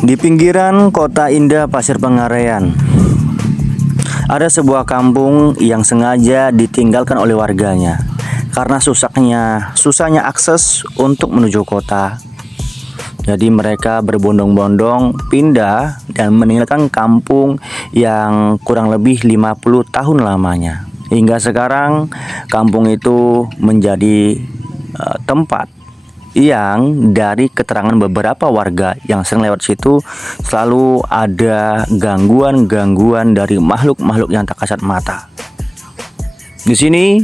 Di pinggiran kota indah Pasir Pengarean, ada sebuah kampung yang sengaja ditinggalkan oleh warganya karena susahnya akses untuk menuju kota. Jadi mereka berbondong-bondong pindah dan meninggalkan kampung yang kurang lebih 50 tahun lamanya. Hingga sekarang kampung itu menjadi tempat yang dari keterangan beberapa warga yang sering lewat situ selalu ada gangguan-gangguan dari makhluk-makhluk yang tak kasat mata. Di sini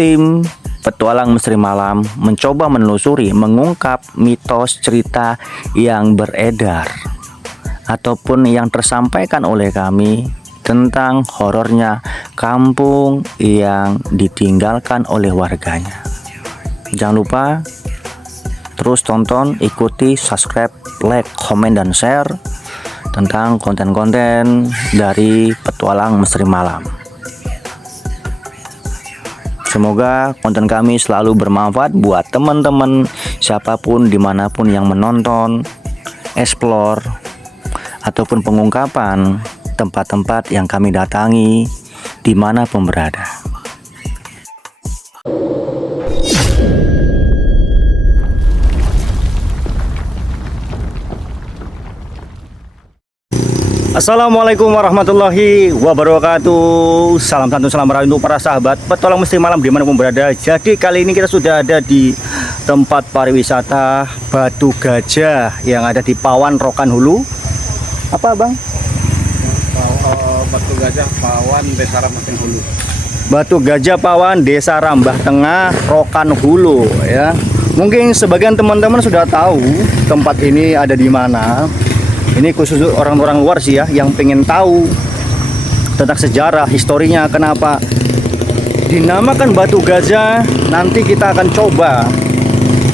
tim Petualang Misteri Malam mencoba menelusuri, mengungkap mitos cerita yang beredar ataupun yang tersampaikan oleh kami tentang horornya kampung yang ditinggalkan oleh warganya. Jangan lupa terus tonton, ikuti, subscribe, like, komen, dan share tentang konten-konten dari Petualang Misteri Malam. Semoga konten kami selalu bermanfaat buat teman-teman siapapun dimanapun yang menonton, explore, ataupun pengungkapan tempat-tempat yang kami datangi dimanapun berada. Assalamualaikum warahmatullahi wabarakatuh. Salam santun, salam rawit untuk para sahabat Petualang Misteri Malam dimanapun berada. Jadi kali ini kita sudah ada di tempat pariwisata Batu Gajah yang ada di Pawan, Rokan Hulu. Apa bang? Batu Gajah Pawan, Desa Rambah Tengah Hulu. Batu Gajah Pawan, Desa Rambah Tengah, Rokan Hulu ya. Mungkin sebagian teman-teman sudah tahu tempat ini ada di mana. Ini khusus orang-orang luar sih ya, yang pengen tahu tentang sejarah, historinya, kenapa dinamakan Batu Gajah. Nanti kita akan coba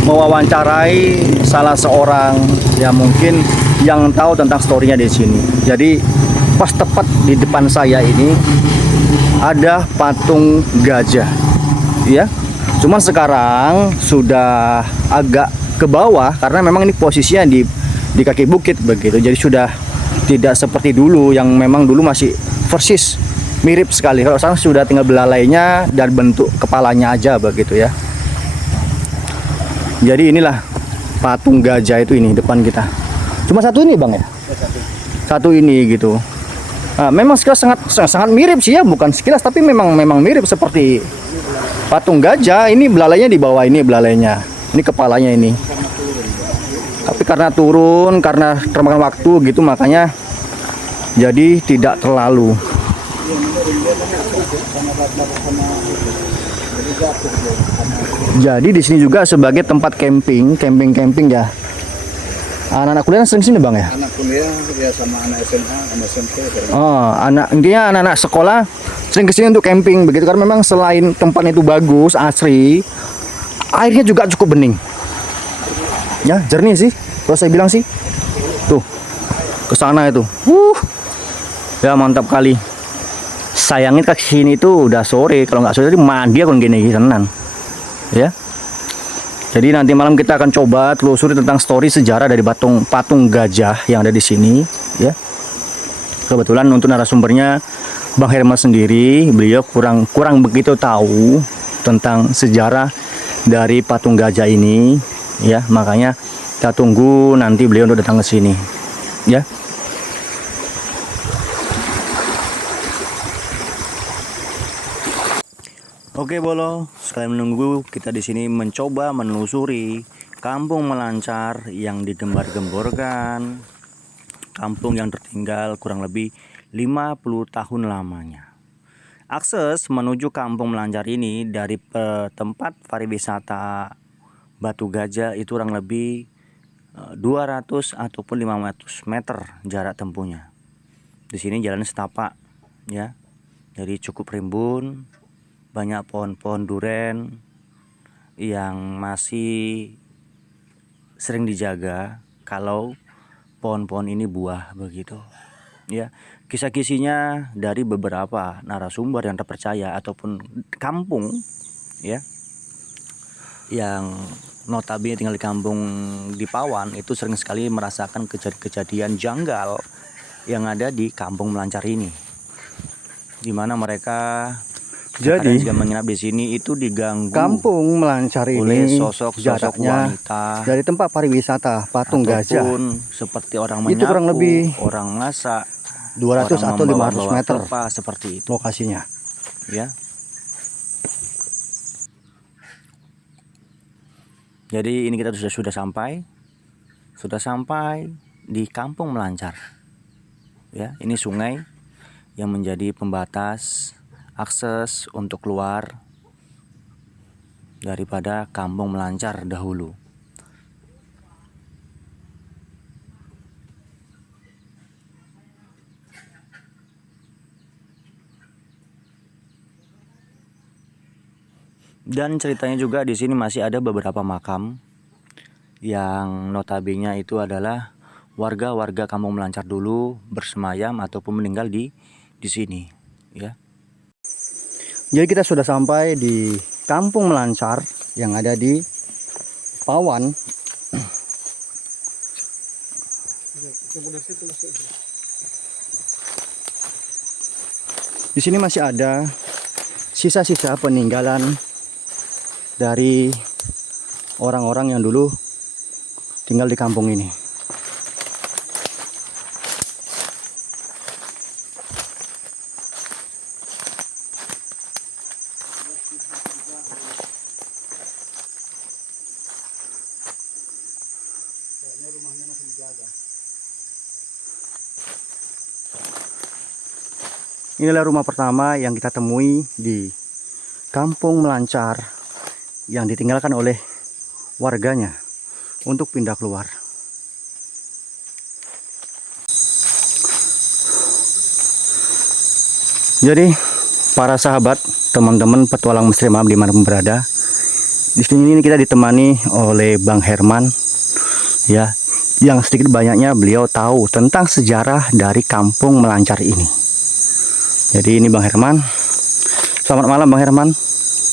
mewawancarai salah seorang yang mungkin yang tahu tentang historinya di sini. Jadi pas tepat di depan saya ini ada patung gajah, ya. Cuman sekarang sudah agak ke bawah karena memang ini posisinya di kaki bukit begitu, jadi sudah tidak seperti dulu yang memang dulu masih persis mirip sekali. Kalau sekarang sudah tinggal belalainya dan bentuk kepalanya aja begitu ya. Jadi inilah patung gajah itu ini depan kita. Cuma satu ini bang ya? Satu ini gitu. Nah, memang sekilas sangat mirip sih ya, bukan sekilas tapi memang mirip seperti patung gajah. Ini belalainya di bawah, ini belalainya, ini kepalanya ini. Tapi karena turun, karena termakan waktu gitu, makanya jadi tidak terlalu. Jadi di sini juga sebagai tempat camping ya. Anak-anak kuliah sering sini bang ya? Anak kuliah ya sama anak SMA, anak SMP. Oh, intinya anak-anak sekolah sering kesini untuk camping begitu, karena memang selain tempat itu bagus, asri, airnya juga cukup bening. Ya, jernih sih. Kalau saya bilang sih, tuh ke sana itu, ya mantap kali. Sayangnya ke sini itu udah sore. Kalau nggak sore tadi mandi aku gini tenang, ya. Jadi nanti malam kita akan coba telusuri tentang story sejarah dari patung gajah yang ada di sini, ya. Kebetulan untuk narasumbernya Bang Herman sendiri, beliau kurang begitu tahu tentang sejarah dari patung gajah ini, ya. Makanya kita tunggu nanti beliau untuk datang ke sini, ya. Oke bolo, sekalian menunggu kita di sini mencoba menelusuri kampung melancar yang digembar-gemborkan, kampung yang tertinggal kurang lebih 50 tahun lamanya. Akses menuju kampung melancar ini dari tempat pariwisata Batu Gajah itu kurang lebih 200 ataupun 500 meter jarak tempuhnya. Di sini jalan setapak, ya. Jadi cukup rimbun, banyak pohon-pohon duren yang masih sering dijaga kalau pohon-pohon ini buah begitu. Ya, kisah-kisihnya dari beberapa narasumber yang terpercaya ataupun kampung, ya, yang notabene tinggal di kampung di Pawan itu sering sekali merasakan kejadian janggal yang ada di kampung Melancar ini, di mana mereka Jadi jika menginap di sini itu diganggu kampung Melancar oleh ini sosok-sosok jaraknya wanita dari tempat pariwisata Patung Gajah ataupun seperti orang itu menyapu, kurang lebih orang masak, 200 orang atau 500 membawa-bawa meter pelepah seperti itu, lokasinya. ya. Jadi ini kita sudah sampai di kampung Melancar. Ya, ini sungai yang menjadi pembatas akses untuk keluar daripada kampung Melancar dahulu. Dan ceritanya juga di sini masih ada beberapa makam yang notabene itu adalah warga-warga kampung Melancar dulu bersemayam ataupun meninggal di sini, ya. Jadi kita sudah sampai di kampung Melancar yang ada di Pawan. Di sini masih ada sisa-sisa peninggalan dari orang-orang yang dulu tinggal di kampung ini. Inilah rumah pertama yang kita temui di kampung Melancar yang ditinggalkan oleh warganya untuk pindah keluar. Jadi para sahabat, teman-teman petualang misteri malam dimanapun berada, di sini kita ditemani oleh Bang Herman, ya, yang sedikit banyaknya beliau tahu tentang sejarah dari kampung Melancar ini. Jadi ini Bang Herman. Selamat malam Bang Herman.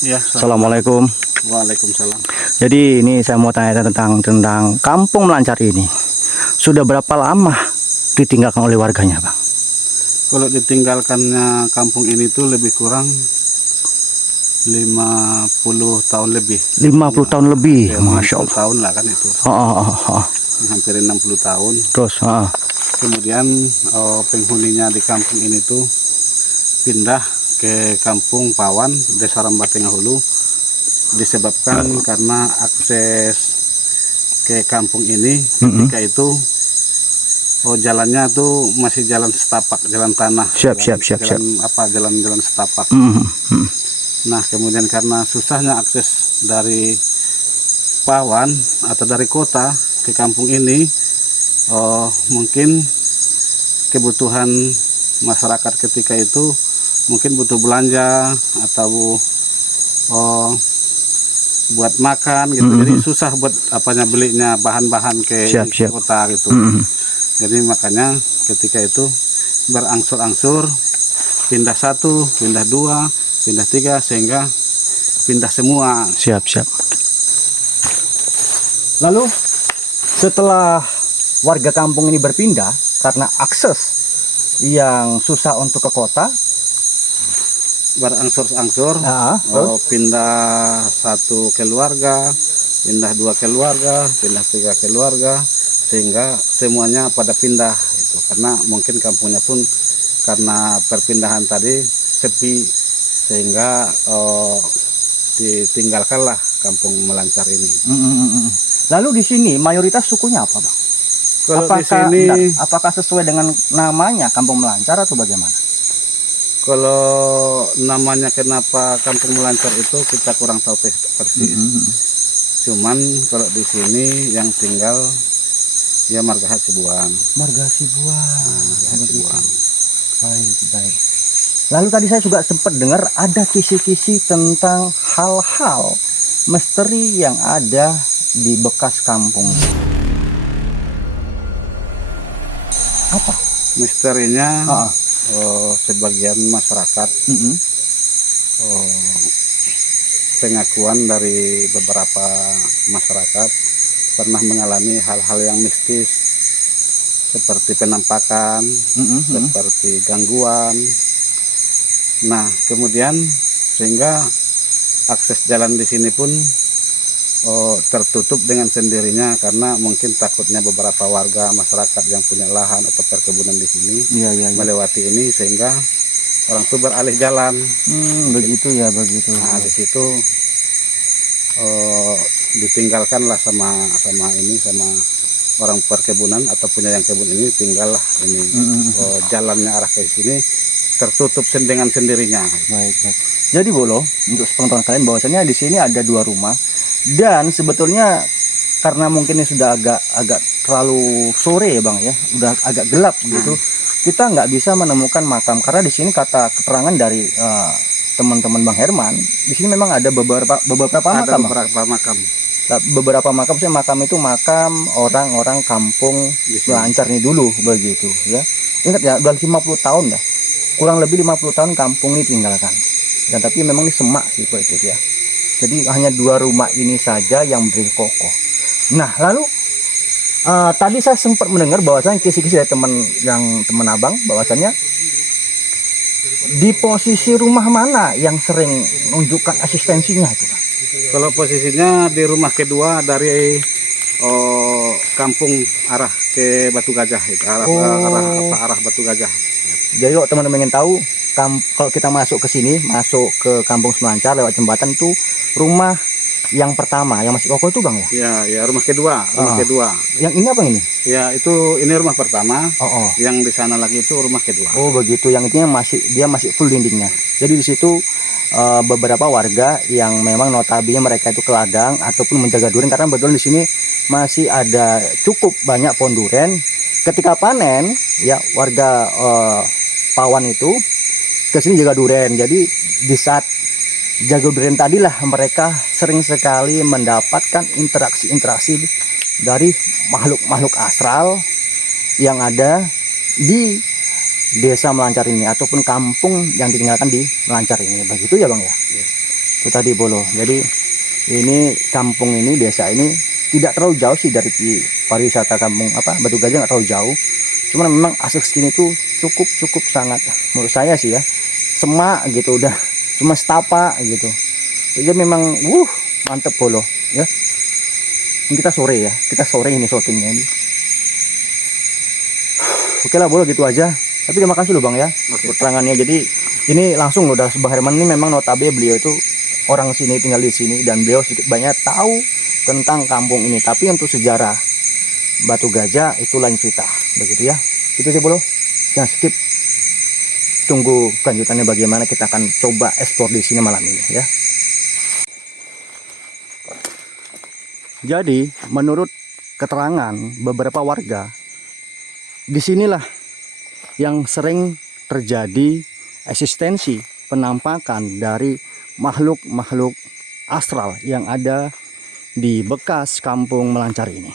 Ya, Assalamualaikum. Waalaikumsalam. Jadi ini saya mau tanya tentang kampung Melancar ini. Sudah berapa lama ditinggalkan oleh warganya, Bang? Kalau ditinggalkannya kampung ini tuh lebih kurang 50 tahun lebih. 50 tahun lebih, Ya, Masya 50 Allah. tahun lah kan itu. Hampir 60 tahun. Terus, Kemudian penghuninya di kampung ini tuh pindah ke kampung Pawan, Desa Rambatengah Hulu, disebabkan karena akses ke kampung ini ketika itu jalannya tuh masih jalan setapak, jalan tanah. Siap. Jalan setapak. Mhm. Nah, kemudian karena susahnya akses dari Pawan atau dari kota ke kampung ini, mungkin kebutuhan masyarakat ketika itu mungkin butuh belanja atau buat makan gitu. Jadi susah buat belinya bahan-bahan ke Siap. kota gitu. Jadi makanya ketika itu berangsur-angsur pindah 1, pindah 2, pindah 3 sehingga pindah semua. Siap. Lalu setelah warga kampung ini berpindah karena akses yang susah untuk ke kota, berangsur-angsur pindah 1 keluarga, pindah 2 keluarga, pindah 3 keluarga, sehingga semuanya pada pindah itu. Karena mungkin kampungnya pun karena perpindahan tadi sepi, sehingga ditinggalkanlah kampung Melancar ini. Lalu di sini mayoritas sukunya apa, Bang? Kalau di sini, apakah sesuai dengan namanya kampung Melancar atau bagaimana? kalau namanya kenapa kampung Melancar itu kita kurang tahu persis. Cuman kalau di sini yang tinggal ya Marga Hasibuan. Marga Hasibuan. Hasibuan. Baik. Lalu tadi saya juga sempat dengar ada kisi-kisi tentang hal-hal misteri yang ada di bekas kampung. Apa? Misterinya sebagian masyarakat pengakuan dari beberapa masyarakat pernah mengalami hal-hal yang mistis seperti penampakan, seperti gangguan. Nah, kemudian sehingga akses jalan di sini pun tertutup dengan sendirinya karena mungkin takutnya beberapa warga masyarakat yang punya lahan atau perkebunan di sini melewati ini sehingga orang itu beralih jalan. Begitu ya, begitu. Nah, di situ ditinggalkanlah sama orang perkebunan atau punya yang kebun ini, tinggallah ini jalannya arah ke sini tertutup dengan sendirinya. Baik, baik. Jadi Bolo, untuk sepengetahuan kalian bahwasanya di sini ada 2 rumah dan sebetulnya karena mungkin ini sudah agak terlalu sore ya Bang ya, udah agak gelap gitu. Kita nggak bisa menemukan makam karena di sini kata keterangan dari teman-teman Bang Herman, di sini memang ada beberapa makam. Ada beberapa makam. Beberapa makam, saya makam itu makam orang-orang kampung Melancar ini dulu begitu ya. Ingat ya, udah 50 tahun dah. Kurang lebih 50 tahun kampung ini tinggalkan. Dan tapi memang ini semak sih itu ya. Jadi hanya 2 rumah ini saja yang berdiri kokoh. Nah, lalu tadi saya sempat mendengar bahwasannya kisi-kisi dari teman abang bahwasannya di posisi rumah mana yang sering menunjukkan eksistensinya itu Pak? Kalau posisinya di rumah kedua dari kampung arah ke Batu Gajah itu, arah Batu Gajah. Jadi kalau teman-teman ingin tahu, kalau kita masuk ke sini, masuk ke Kampung Semelancar lewat jembatan itu rumah yang pertama, yang masih kokoh itu Bang ya? Ya rumah kedua, kedua. Yang ini apa ini? Ya ini rumah pertama. Yang di sana lagi itu rumah kedua. Oh begitu, yang intinya dia masih full dindingnya. Jadi di situ beberapa warga yang memang notabene mereka itu ke ladang ataupun menjaga durian karena betul di sini masih ada cukup banyak pohon durian. Ketika panen, ya warga Pawan itu ke sini jaga durian. Jadi di saat jaga durian tadilah mereka sering sekali mendapatkan interaksi dari makhluk astral yang ada di desa Melancar ini ataupun kampung yang ditinggalkan di Melancar ini. Begitu ya Bang ya? Itu tadi Bolo. Jadi ini kampung ini, desa ini tidak terlalu jauh sih dari pariwisata kampung Batu Gajah, nggak terlalu jauh. Cuman memang akses sini tuh cukup sangat, menurut saya sih ya, semak gitu, udah cuma setapak gitu. Jadi memang mantep Bolo ya. Ini kita sore ini syutingnya ini. Oke lah Bolo, gitu aja. Tapi terima kasih loh Bang ya keterangannya. Jadi ini langsung loh dari Bang Herman ini memang notabene beliau itu orang sini, tinggal di sini, dan beliau sedikit banyak tahu tentang kampung ini. Tapi untuk sejarah Batu Gajah itu lain cerita, begitu ya. Itu aja Bolo, jangan skip. Tunggu kelanjutannya bagaimana, kita akan coba eksplor di sini malam ini ya. Jadi menurut keterangan beberapa warga, disinilah yang sering terjadi eksistensi penampakan dari makhluk-makhluk astral yang ada di bekas kampung Melancar ini.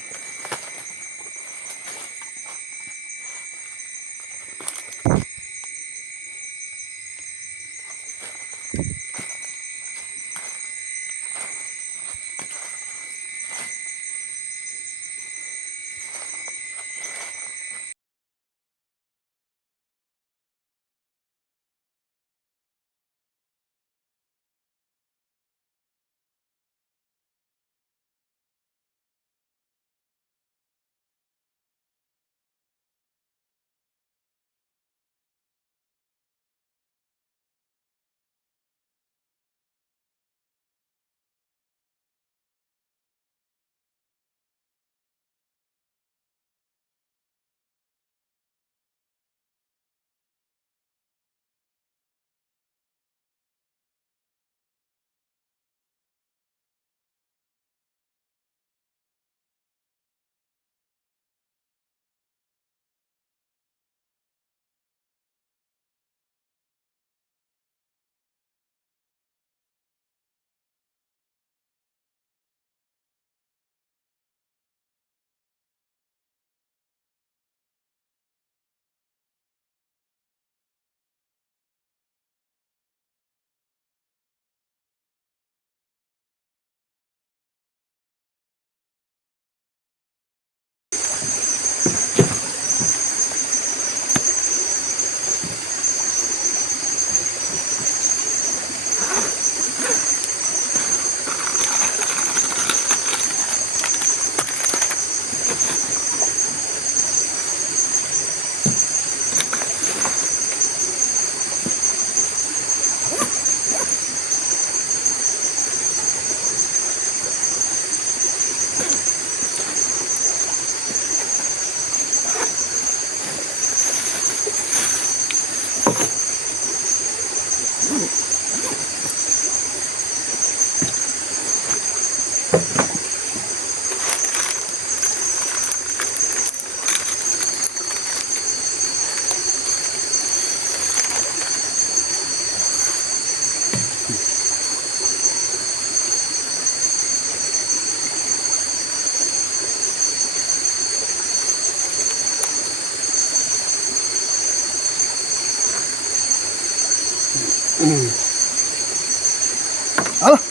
Alah,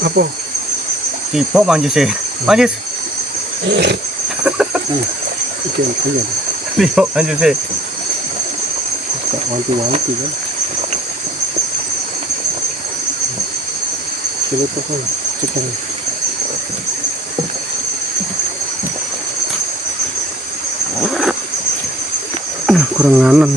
Apa? kipok manjus ya. Manjus. Oke, iya. Kipok manjus ya. Tak wanti-wanti kan. Coba tuh cekan. Kurang nganan.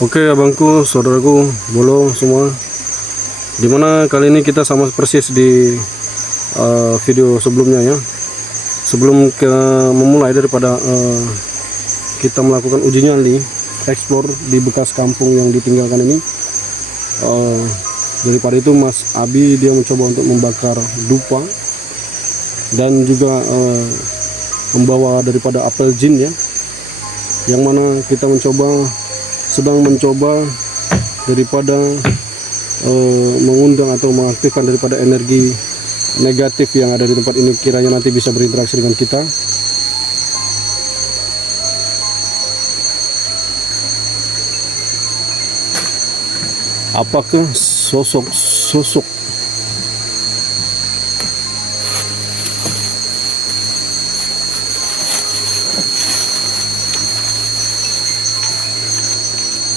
Oke abangku, saudaraku, bolo semua. Dimana kali ini kita sama persis di video sebelumnya ya. Sebelum memulai daripada kita melakukan uji nyali, explore di bekas kampung yang ditinggalkan ini. Daripada itu Mas Abi dia mencoba untuk membakar dupa dan juga membawa daripada apel jin ya. Yang mana kita sedang mencoba daripada mengundang atau mengaktifkan daripada energi negatif yang ada di tempat ini, kiranya nanti bisa berinteraksi dengan kita. Apakah sosok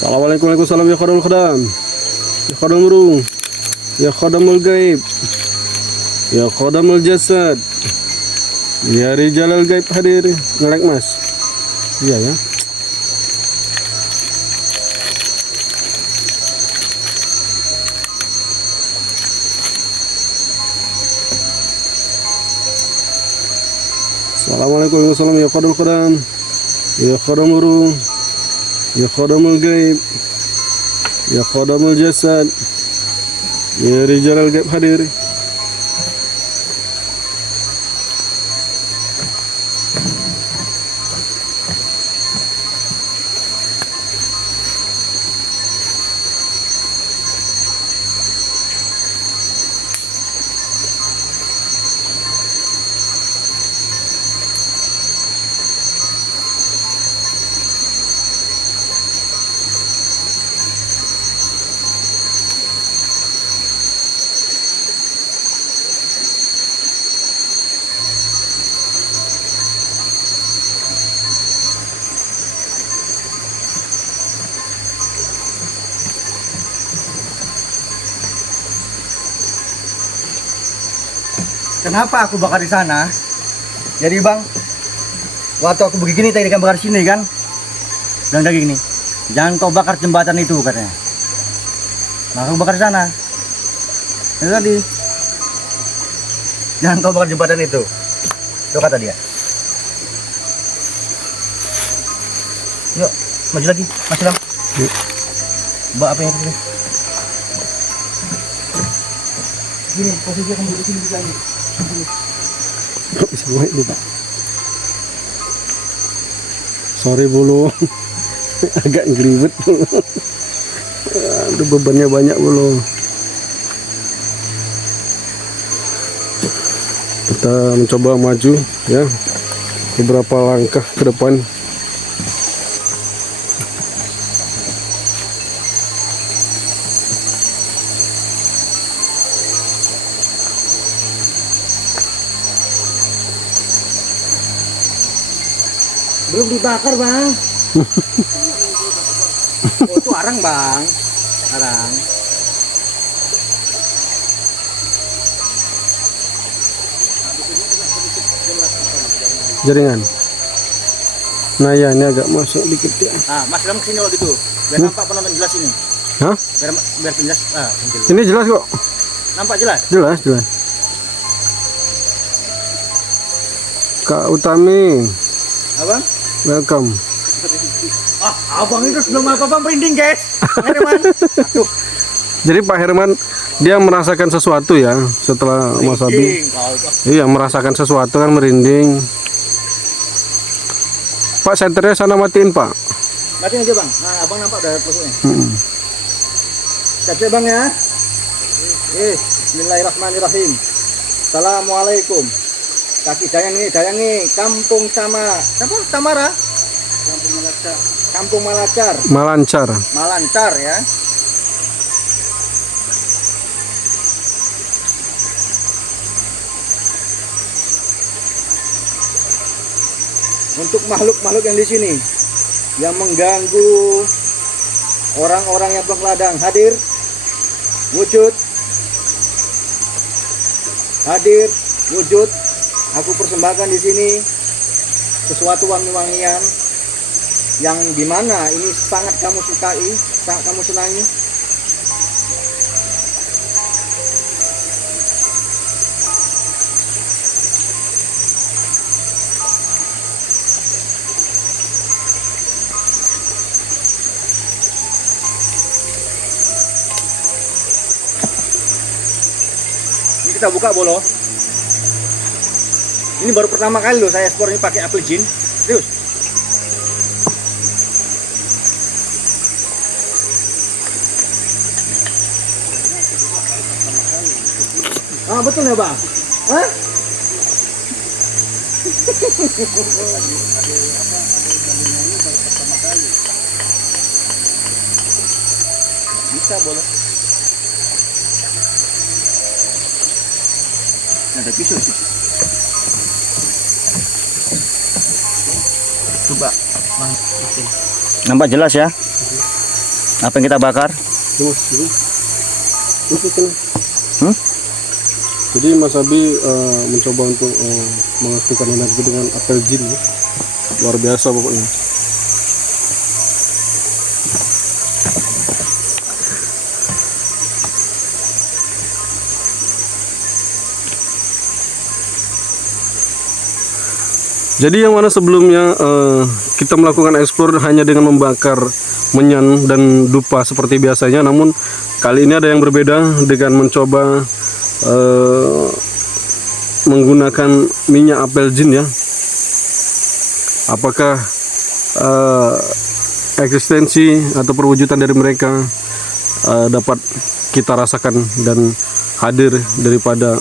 Assalamualaikum warahmatullahi wabarakatuh. Ya khadamul khadam, ya khadamul ruh, ya khadamul gaib, ya khadamul jasad, ya rijalal gaib hadir. Ngelek mas. Iya ya. Assalamualaikum warahmatullahi wabarakatuh. Ya khadamul khadam, ya khadamul ruh, ya khadamul gaib, ya khadamul jasad, ya rijalal gaib hadir. Kenapa aku bakar di sana? Jadi bang, waktu aku begini tadi kan bakar sini kan, dan daging nih, jangan kau bakar jembatan itu katanya. Maka aku bakar di sana. Itu tadi, jangan kau bakar jembatan itu. Itu kata dia. Yuk, maju lagi, masih lama. Mbak apa yang ini? Gini, posisi kamu di sini juga ini. Bisa gue lupa. Sorry bulu. Agak ngeribet bulu. Aduh bebannya banyak bulu. Kita mencoba maju ya beberapa langkah ke depan. Belum dibakar bang. Oh, itu arang bang, arang. Jaringan. Nah ya ini agak masuk dikit ya. Ah, Mas Ram kesini waktu itu, biar nampak penonton jelas ini. Hah? Biar jelas. Ini jelas kok. Nampak jelas. Jelas. Kak Utami, Abang? welcome. Abang itu sebelum apa-apa merinding, guys. Bang Herman. Aduh, Jadi Pak Herman dia merasakan sesuatu ya setelah Mas Abi. merinding. Kau. Iya, merasakan sesuatu kan merinding. Pak, senternya sana matiin, Pak. Matiin aja, Bang. Nah, Abang nampak udah pokoknya. Siap Bang ya. Bismillahirrahmanirrahim. Assalamualaikum. Kaki dayangi Kampung Samara. Kampung Malacar. Malancar. Malancar ya. Untuk makhluk-makhluk yang di sini yang mengganggu orang-orang yang berladang hadir, wujud, aku persembahkan di sini sesuatu wangi-wangian yang dimana ini sangat kamu sukai, sangat kamu senangi. Ini kita buka bolo. Ini baru pertama kali loh saya ekspor ini pakai apel jin. Serius. Ah, betul ya, Bang? Hah? Bisa boleh. Ada pisau sih. Coba. Nampak jelas ya apa yang kita bakar. Jadi Mas Abi mencoba untuk mengaktifkan energi dengan apel jin ya. Luar biasa pokoknya. Jadi yang mana sebelumnya kita melakukan eksplor hanya dengan membakar menyan dan dupa seperti biasanya, namun kali ini ada yang berbeda dengan mencoba menggunakan minyak apel jin ya. Apakah eksistensi atau perwujudan dari mereka dapat kita rasakan dan hadir daripada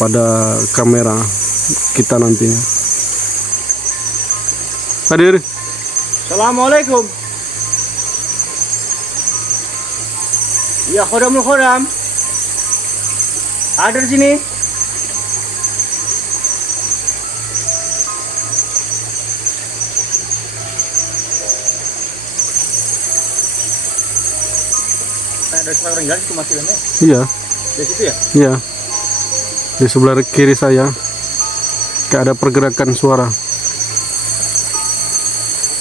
pada kamera kita nantinya. Hadir. Assalamualaikum. Ya khodamul khodam. Ada di sini. Ada suara orang jalan itu masih lama. Iya, Di situ ya? iya. Di sebelah kiri saya kayak ada pergerakan suara.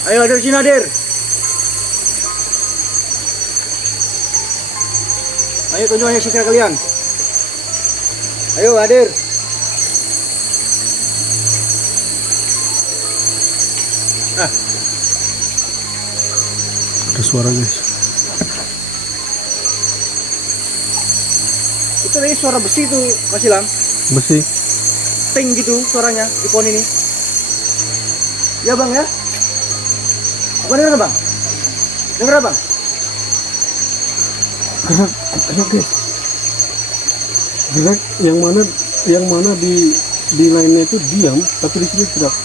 Ayo ada di sini hadir. Ayo tunjukkan sisi kalian. Ayo hadir. Ada suara guys. Itu tadi suara besi tuh Mas Ilham. Besi. Ting gitu suaranya di pohon ini. Ya Bang ya. Apa dengar Bang? Dengar Bang? Gerak guys. Gerak yang mana di lainnya itu diam, tapi di sini gerak.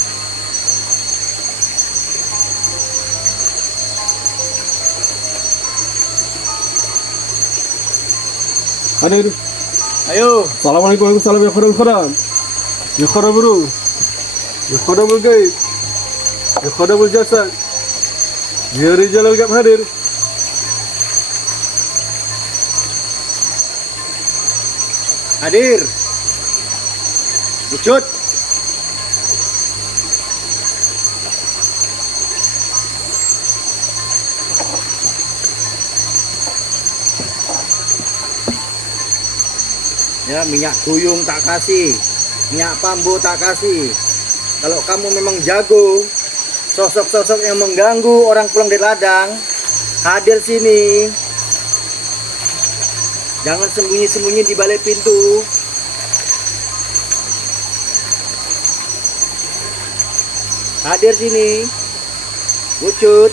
Hadir. Ayo. Assalamualaikum warahmatullahi wabarakatuh. Ya khodamul ya khodamul gaib, ya khodamul jasad, ya rijalul gaib hadir. Hadir. Wujud. Ya minyak duyung tak kasih. Minyak bambu tak kasih. Kalau kamu memang jago, sosok-sosok yang mengganggu orang pulang dari ladang, hadir sini. Jangan sembunyi-sembunyi di balik pintu. Hadir sini. Wujud.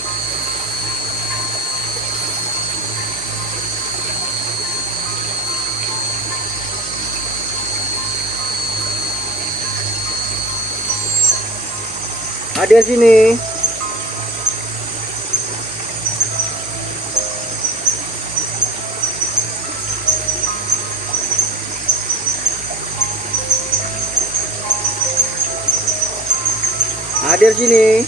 Hadir sini. Hadir sini.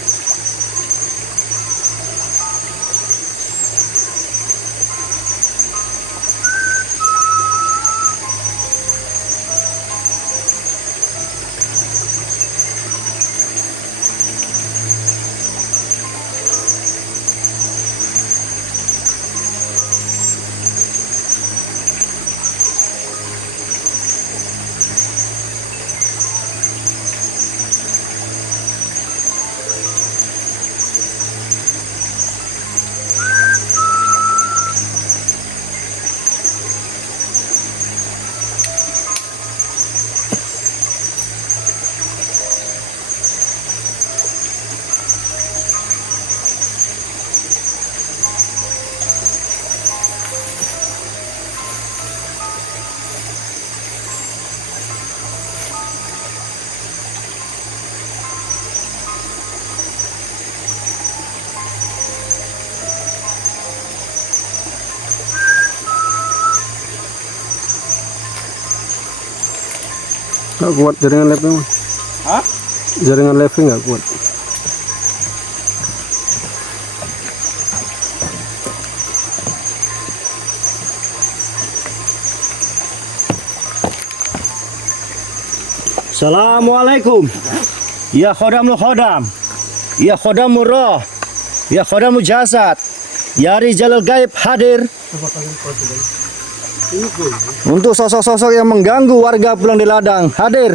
Nggak kuat jaringan live nya. Hah? Jaringan live nggak kuat. Assalamualaikum. Ya khodamul khodam. Ya khodamul roh. Ya khodamul jasad. Ya Rijalul Gaib hadir. Untuk sosok-sosok yang mengganggu warga pulang di ladang hadir.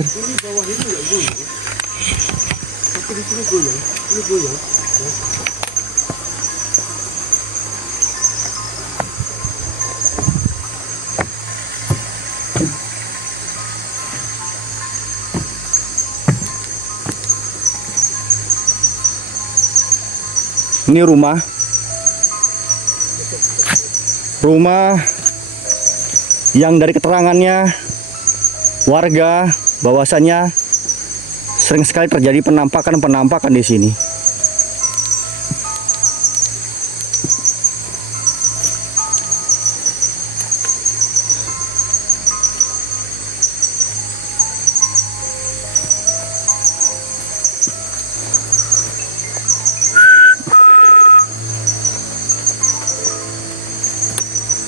Ini rumah yang dari keterangannya warga bahwasannya sering sekali terjadi penampakan di sini.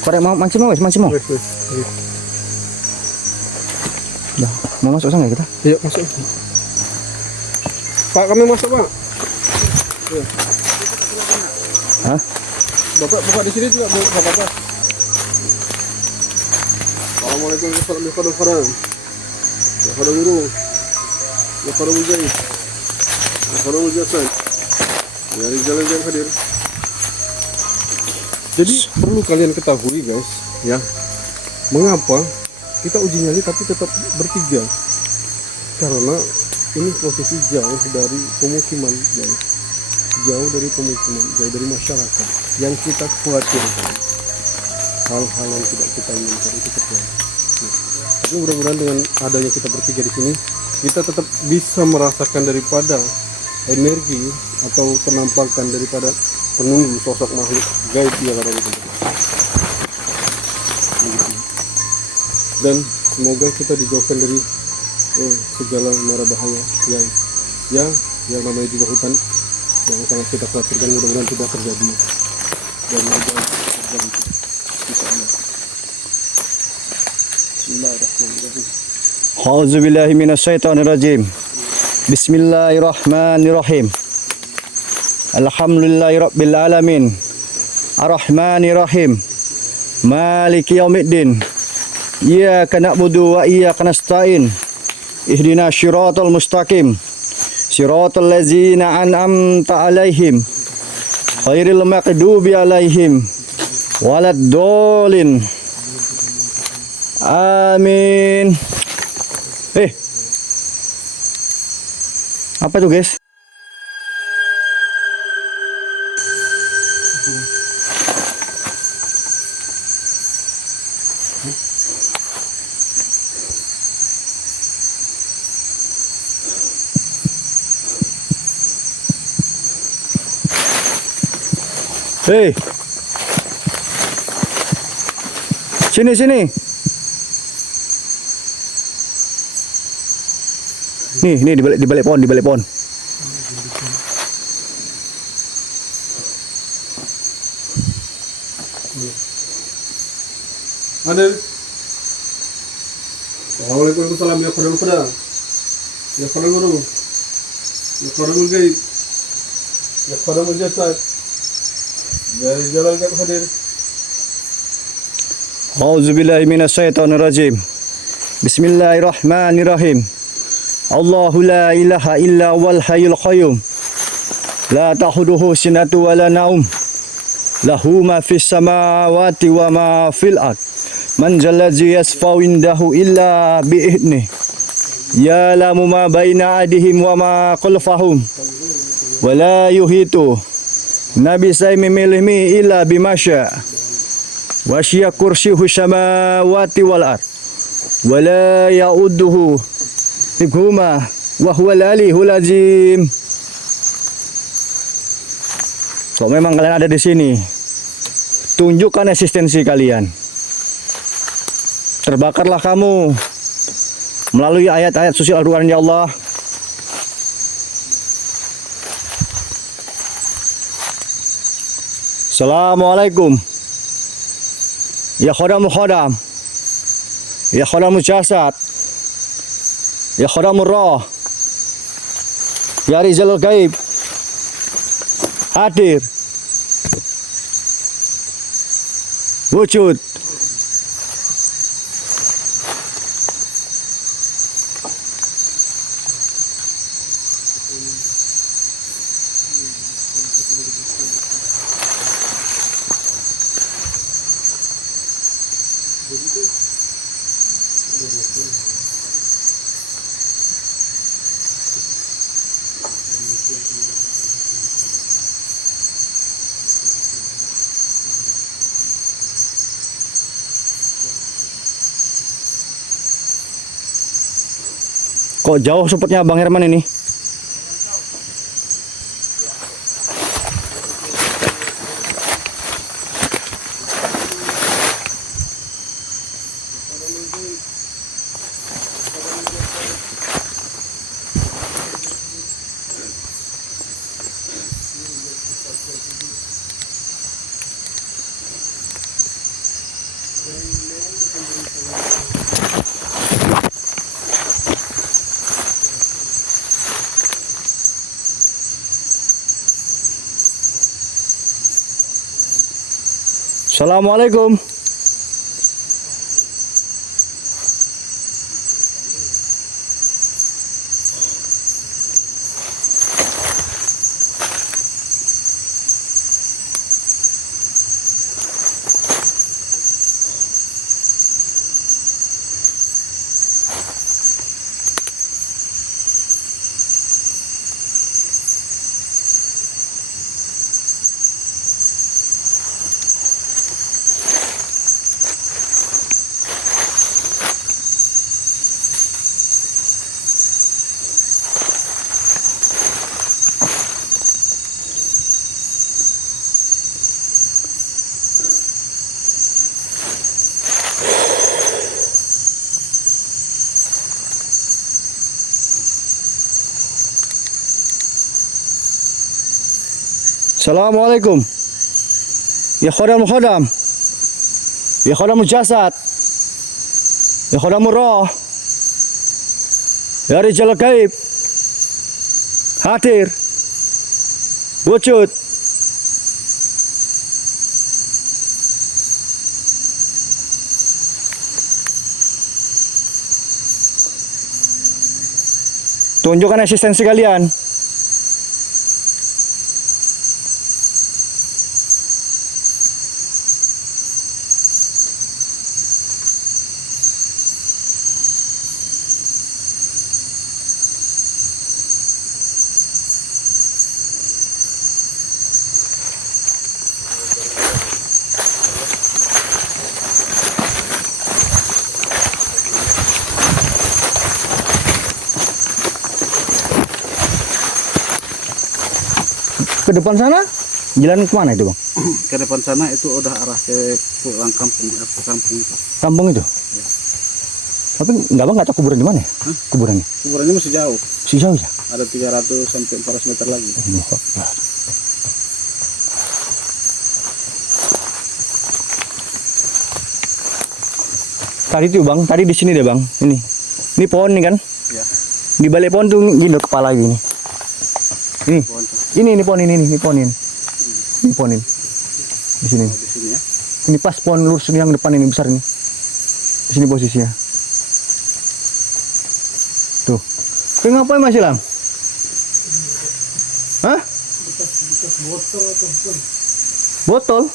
Korek mau mancing mau. Dah, mau masuk sana kita? Iya masuk. Pak kami masuk Pak. Hah? Bapak di sini juga Bapak. Assalamualaikum warahmatullahi wabarakatuh. Ya pada guru. Ya pada mujahid. Ya pada mujahid. Ya jalan-jalan hadir. Jadi perlu kalian ketahui guys, ya, mengapa kita uji nyali tapi tetap bertiga? Karena ini posisi jauh dari pemukiman, guys. Jauh dari pemukiman, jauh dari masyarakat. Yang kita khawatirkan hal-hal yang tidak kita inginkan itu terjadi. Tapi mudah-mudahan dengan adanya kita bertiga di sini, kita tetap bisa merasakan daripada energi atau penampakan daripada penunggu sosok makhluk gaib yang ada di tempat ini. Dan semoga kita dijauhkan dari segala mara bahaya yang namanya juga hutan yang sangat kita khawatirkan, mudah-mudahan tidak terjadi dan mudah terjadi. Bismillahirrahmanirrahim. A'udzubillahi minasyaitonirrajim. Bismillahirrahmanirrahim. Alhamdulillahirabbil alamin. Arrahmanirrahim. Maliki yaumiddin. Iyyaka na'budu wa iyyaka nasta'in. Ihdina syiratal mustaqim. Syiratal ladzina an'amta alaihim. Khairil maghdubi alaihim waladdallin. Amin. Apa tuh, guys? Hei. Sini. Nih di balik pohon. Hadir. Waalaikumsalam ya khadam. Ya khadam guru. Ya khadam gaib. Ya khadam jasad. Dari jalan kan hadir. A'udzubillahi minasyaitonirrajim. Bismillahirrahmanirrahim. Allahu la ilaha illa wal hayyul qayyum. La ta'khuduhu sinatu wa la naum. Lahu ma fis samawati wa ma fil ard. Man jallazi yasfa'u indahu illa bi'idnih. Ya'lamu ma baina aydihim wa ma khalfahum. Wa la yuhitu Nabi saya memilih illa bimasya. Wasya kursiyu samawati wal ard. Wa la ya'uduhu hifdhuhuma wa huwal aliyul azim. Kalau memang kalian ada di sini, tunjukkan eksistensi kalian. Terbakarlah kamu melalui ayat-ayat suci Al-Quran ya Allah. Assalamualaikum. Ya khadamul khadam. Ya khadamul jasad. Ya khadamul roh. Ya rizal gaib. Hadir. Wujud. Kok jauh supportnya Bang Herman ini? Assalamualaikum. Assalamualaikum. Ya khadamul khadam. Ya khadamul jasad. Ya khadamul roh. Ya rizal gaib. Hadir. Wujud. Tunjukkan eksistensi kalian. Ke depan sana, jalan kemana itu bang? Ke depan sana itu udah arah ke pulang kampung, ke kampung itu. Kampung itu? Tapi nggak tahu kuburan di mana ya? Kuburannya? Kuburannya masih jauh, Si jauh ya? ada 300 sampai 400 meter lagi. Allahu Akbar. Tadi tuh bang, tadi di sini deh bang, ini pohon nih kan? Ya. Di balik pohon tuh gini kepala gini. Ini pohon ini pohon ini. Ini pohon ini. Di sini. Di sini ya. Ini pas pohon lurus yang depan ini besar ini. Di sini posisinya. Tuh. Kau ngapain Mas Ilham? Hah? Botol?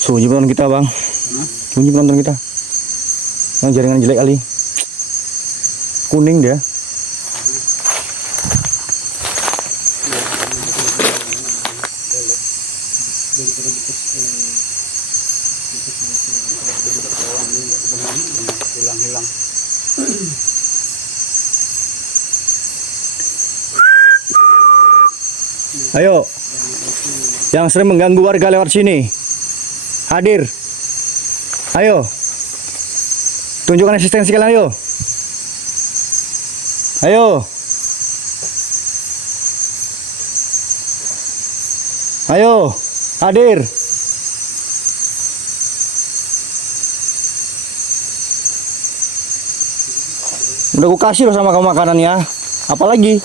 Sunyi penonton kita bang. Sunyi penonton kita. Yang jaringan jelek kali. Kuning dia. Hilang-hilang. Ayo. Yang sering mengganggu warga lewat sini. Hadir. Ayo. Tunjukkan eksistensi kalian ayo. Ayo. Ayo. Hadir. Udah aku kasih loh sama kamu makanannya. Apalagi?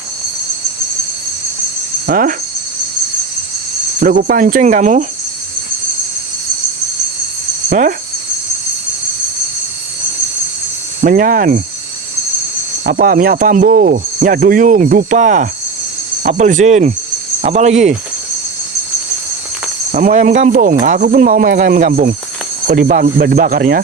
Hah? Udah aku pancing kamu? Hah? Menyan. Apa? Minyak bambu, minyak duyung, dupa, apel zin. Apa lagi? Kamu ayam kampung? Aku pun mau ayam kampung. Kok dibakarnya?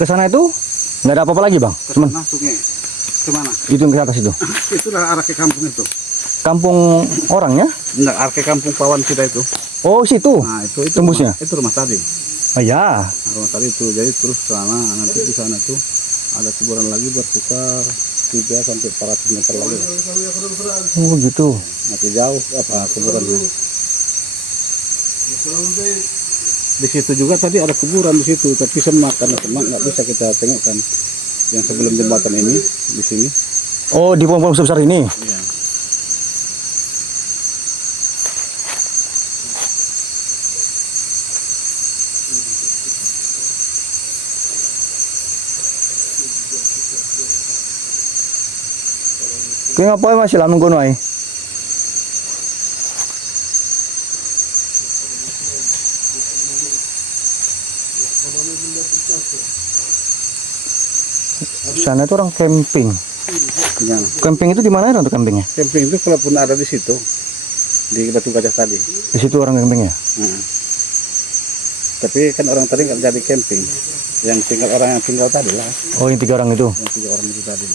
Ke sana itu nggak ada apa-apa lagi bang? Cuman Nah, sungai. Kemana? itu yang ke atas itu. Itulah arah ke kampung itu. Kampung orangnya? Enggak, arah ke kampung pawan kita itu. Oh situ. Nah, itu tembusnya. Itu rumah tadi. Oh ya. Nah, rumah tadi itu. Jadi terus ke sana, nanti di sana tuh ada kuburan lagi berputar 3 sampai 400 meter lagi. Oh gitu. Masih jauh apa kuburannya. Di situ juga tadi ada kuburan di situ, tapi semak karena semak nggak bisa kita tengokkan. Yang sebelum jembatan ini di sini. Oh di pohon-pohon sebesar ini. Ya. Kau ngapain masih lama nunggu noy? Sana itu orang camping. Gimana? Camping itu di mana ya untuk campingnya? Camping itu kalaupun ada di situ di Batu Gajah tadi. Di situ orang campingnya. Nah. Tapi kan orang tadi nggak jadi camping. Yang tinggal orang yang tinggal tadi lah. Oh yang 3 orang itu. Yang 3 orang itu tadi.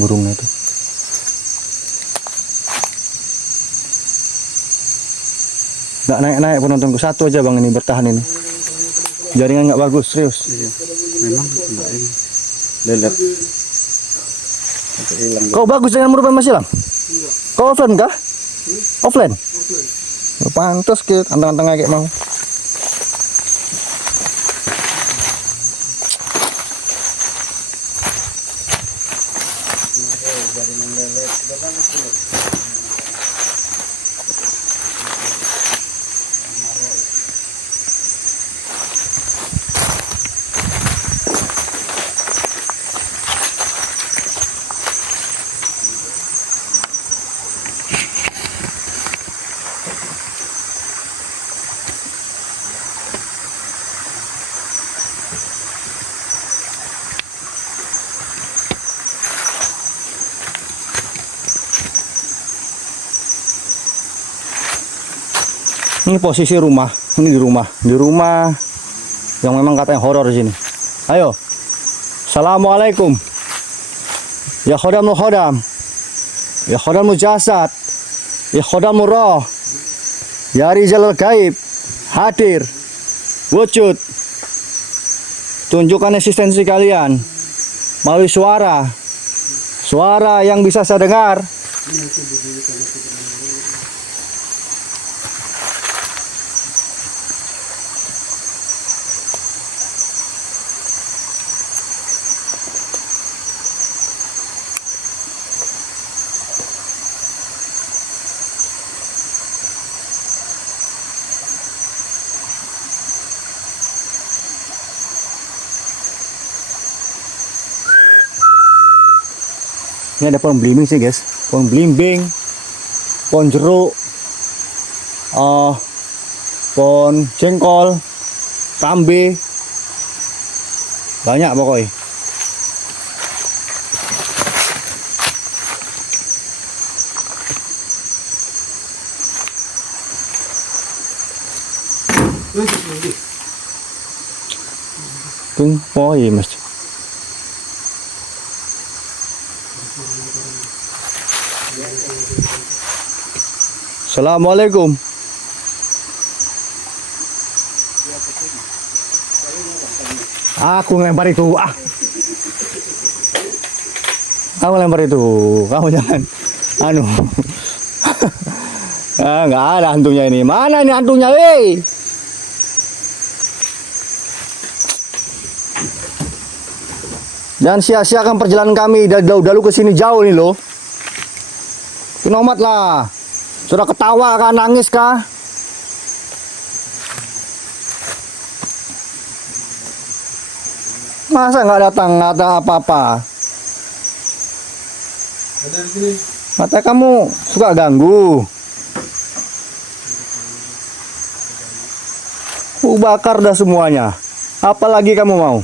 Burungnya itu. Nggak naik-naik penontonku, satu aja bang ini bertahan ini. Jaringan nggak bagus, serius. Iya. Memang enggak ini. Lelet. Sampai hilang. Kau bagus dengan merupakan Mas Ilham? Kau offline kah? Offline? Oh, pantas ke anteng-anteng kayak mau. jaringan lele sudah bagus belum? Ini posisi rumah, ini di rumah yang memang katanya horor di sini. Ayo, assalamualaikum. Ya khodamul khodam, ya khodamul jasad, ya khodamul roh, ya rizal gaib, hadir, wujud, tunjukkan eksistensi kalian melalui suara yang bisa saya dengar. Ini ada pohon belimbing sih guys, pohon belimbing, pohon jeruk, pohon jengkol, kambe, banyak pokoknya. Oh iya mas. Assalamualaikum. Aku ngelempar itu. Kamu lempar itu. Kamu jangan. Anu. Nggak ada hantunya ini. Mana ini hantunya, weh? Jangan sia-siakan perjalanan kami dari dahulu ke sini jauh nih loh. Kinomat lah. Sudah ketawa kah, nangis kah? Masa nggak datang, nggak ada apa-apa? Ada di sini. Mata kamu suka ganggu. Bakar dah semuanya. Apalagi kamu mau?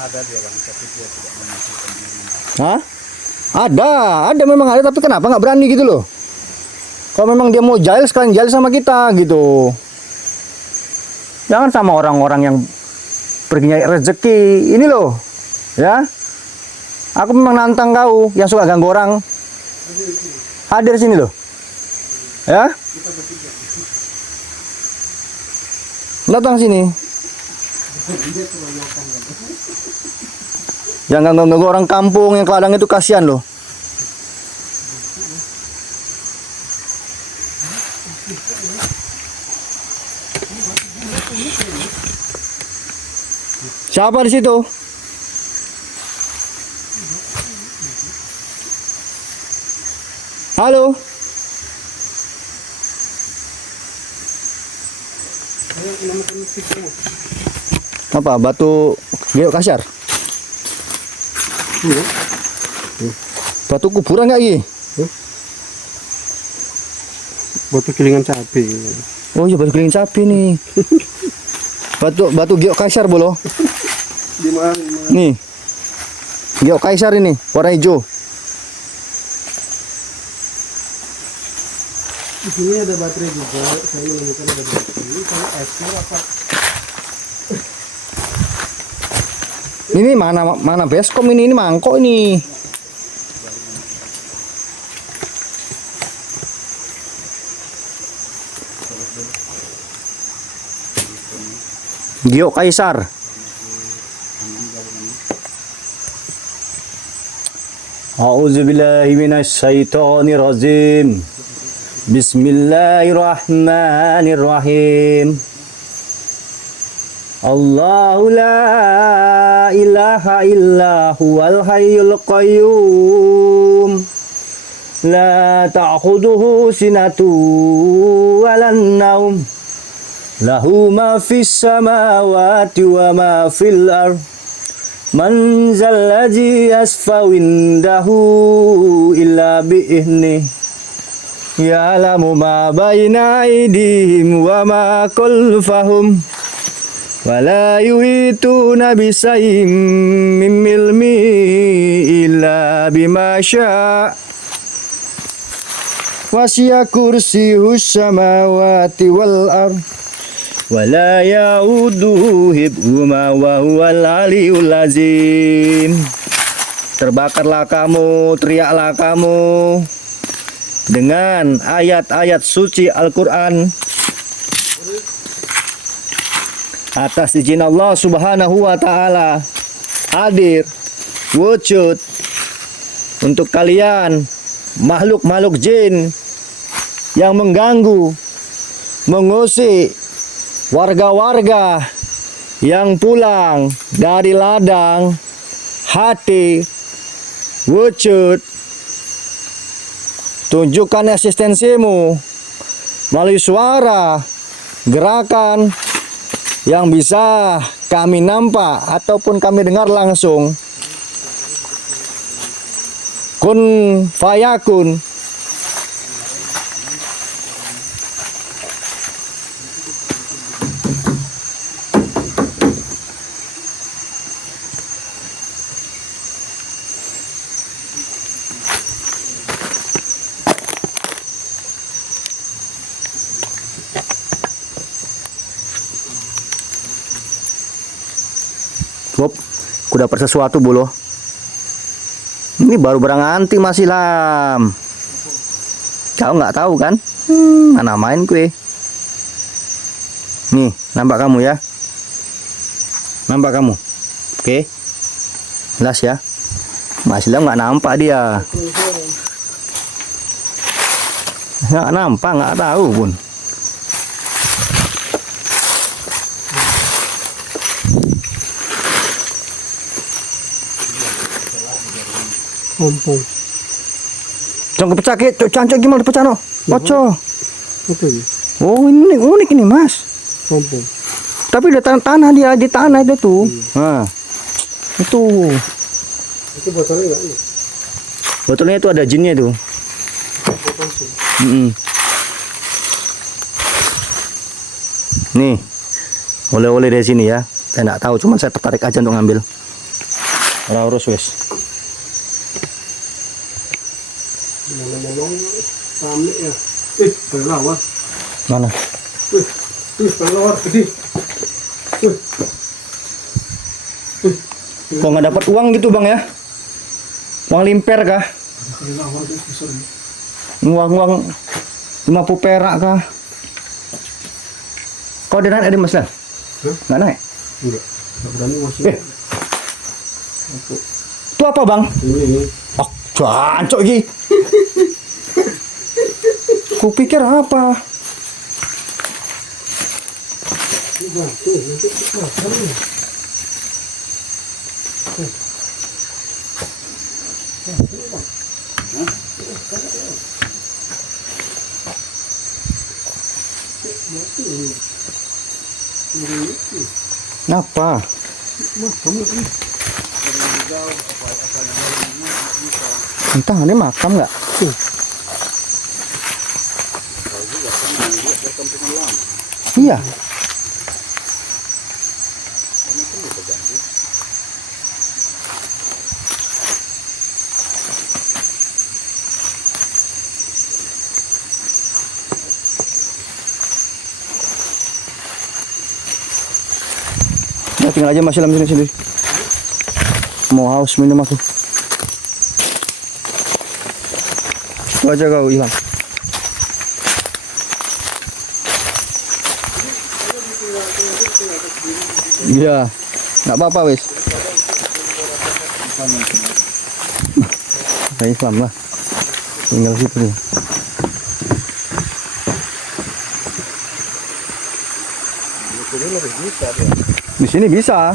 Ada dia bang, tapi dia tidak memasukkan diri. Hah? Ada memang ada, tapi kenapa nggak berani gitu loh? Kalau memang dia mau jahil, sekalian jahil sama kita gitu. Jangan sama orang-orang yang pergi nyari rezeki ini loh, ya. Aku memang nantang kau yang suka ganggu orang. Hadir sini loh, ya. Datang sini. Jangan ganggu orang kampung yang kadang itu, kasihan loh. Siapa di situ? Halo? Apa? Batu geok kasar? Batu kuburan nggak ini? Batu kilingan sapi. Oh iya, batu keliling sapi nih. Batu geok kaisar bolo. Di mana? Nih. Geok kaisar ini, warna hijau. Di sini ada baterai juga. Saya menemukan ada baterai. Ini kalau ekspor apa? Ini mana Beskom ini mangkok ini. Geok kaisar. A'udzubillahi minasyaitonirrajim. Bismillahirrahmanirrahim. Allahu la ilaha illa huwal hayyul qayyum. La ta'khudhuhu sinatu wa lan naum. Lahu ma fis samawati wa ma fil ardh. Man zalladzi yasfa'u indahu illa bi'ihnih. Ya'lamu ma baina aydihim wa ma khalfahum. Wala yuhituna bisayyin min ilmihi illa bima syaa. Wasi'a kursiyyus samawati wal ardh. Wala ya'uduhu hibhuma wa huwal aliyyul azim. Terbakarlah kamu, teriaklah kamu dengan ayat-ayat suci Al-Quran atas izin Allah Subhanahu wa Ta'ala hadir wujud untuk kalian makhluk-makhluk jin yang mengganggu, mengusik warga-warga yang pulang dari ladang hati. Wujud, tunjukkan eksistensimu melalui suara, gerakan yang bisa kami nampak ataupun kami dengar langsung. Kun fayakun. Bob, ku dapat sesuatu bolo. Ini baru barang anti masih lam. Kau nggak tahu kan? Mana main kue. Nih, nampak kamu ya? Nampak kamu? Oke. Jelas ya? Masih lam nggak nampak dia. Nggak nampak, nggak tahu pun. Kampung. Jangan kepecah ke, cancok gimana dipecah no? Oco. Oke. Oh ini unik ini mas. Kampung. Tapi di tanah dia di tanah itu tuh. Nah, itu. Itu botolnya enggak ini? Botolnya itu ada jinnya tuh. Nih, oleh-oleh dari sini ya. Saya nggak tahu, cuman saya tertarik aja untuk ngambil. Ora urus wes. Ngomong-ngomong rame ya. Kelawar. Mana? Kelawar gede. Kok nggak dapat uang gitu bang ya? Uang limper kah? Kelawar itu besar. Uang 50 perak kah? Kau udah naik ada mas lah? Nggak naik? Enggak. Enggak berani masuk. Itu apa bang? Ini. Oh, jancok gini. Kupikir apa? Apa? Entah ini makam nggak? Iya. Ya tinggal aja masih dalam sini. Mau haus minum aku. Itu aja kau hilang. Iya, nggak apa-apa wes. Saya Islam lah. Tinggal situ nih. Di sini bisa.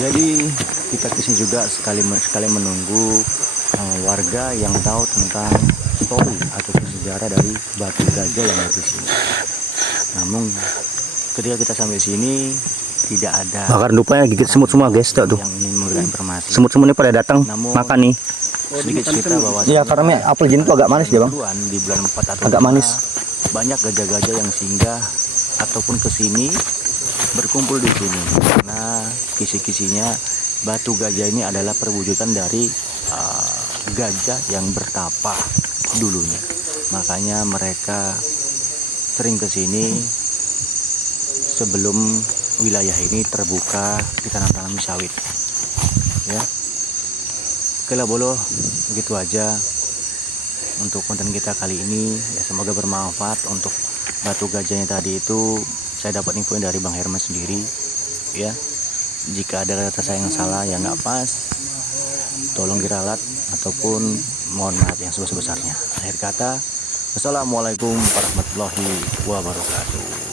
Jadi kita kesini juga sekali menunggu warga yang tahu tentang story atau sejarah dari batu gajah yang ada di sini. Namun ketika kita sampai sini tidak ada Bakar dupanya gigit semut semua guys, tuh. yang ingin memberikan informasi. Semut-semut ini pada datang Namun makan nih. sedikit cerita bahwa Iya, karena apel jin itu agak manis dia, Bang. di bulan 4 atau Agak 5, manis. banyak gajah-gajah yang singgah ataupun ke sini berkumpul di sini karena kisi-kisinya batu gajah ini adalah perwujudan dari gajah yang bertapa dulunya. Makanya mereka sering ke sini sebelum wilayah ini terbuka ditanam-tanam sawit. Ya. Oke lah bolo, begitu aja untuk konten kita kali ini. Ya, semoga bermanfaat. Untuk batu gajahnya tadi itu saya dapat info dari Bang Herman sendiri. Ya, jika ada kata saya yang salah yang nggak pas, tolong diralat ataupun mohon maaf yang sebesar-besarnya. Akhir kata, wassalamualaikum warahmatullahi wabarakatuh.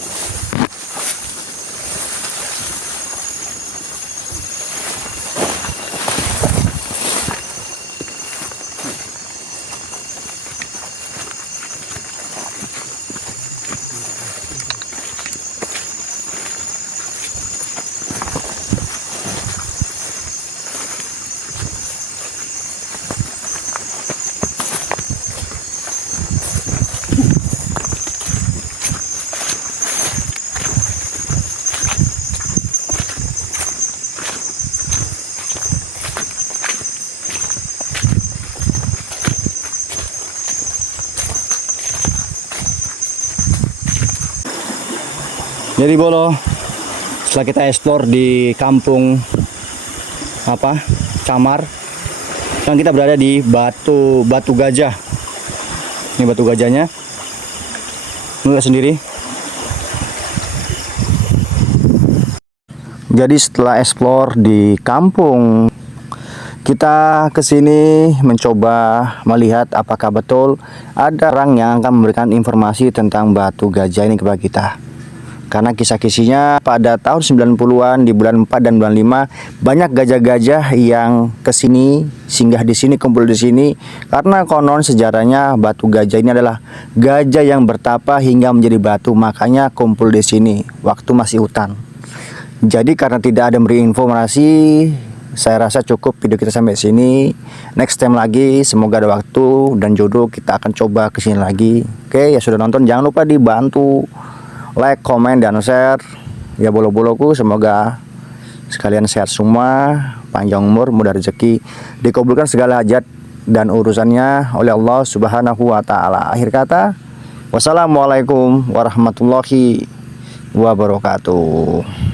Jadi bolo, setelah kita explore di kampung Camar, sekarang kita berada di batu gajah. Ini batu gajahnya. Lu lihat sendiri. Jadi setelah explore di kampung, kita kesini mencoba melihat apakah betul ada orang yang akan memberikan informasi tentang batu gajah ini kepada kita. Karena kisah-kisahnya pada tahun 90-an di bulan 4 dan bulan 5 banyak gajah-gajah yang kesini, singgah di sini, kumpul di sini. Karena konon sejarahnya batu gajah ini adalah gajah yang bertapa hingga menjadi batu, makanya kumpul di sini waktu masih hutan. Jadi karena tidak ada beri informasi, saya rasa cukup video kita sampai sini. Next time lagi, semoga ada waktu dan jodoh kita akan coba kesini lagi. Oke, ya sudah nonton jangan lupa dibantu like, komen, dan share. Ya bolo-boloku, semoga sekalian sehat semua, panjang umur, mudah rezeki, dikabulkan segala hajat dan urusannya oleh Allah Subhanahu wa taala. Akhir kata, wassalamualaikum warahmatullahi wabarakatuh.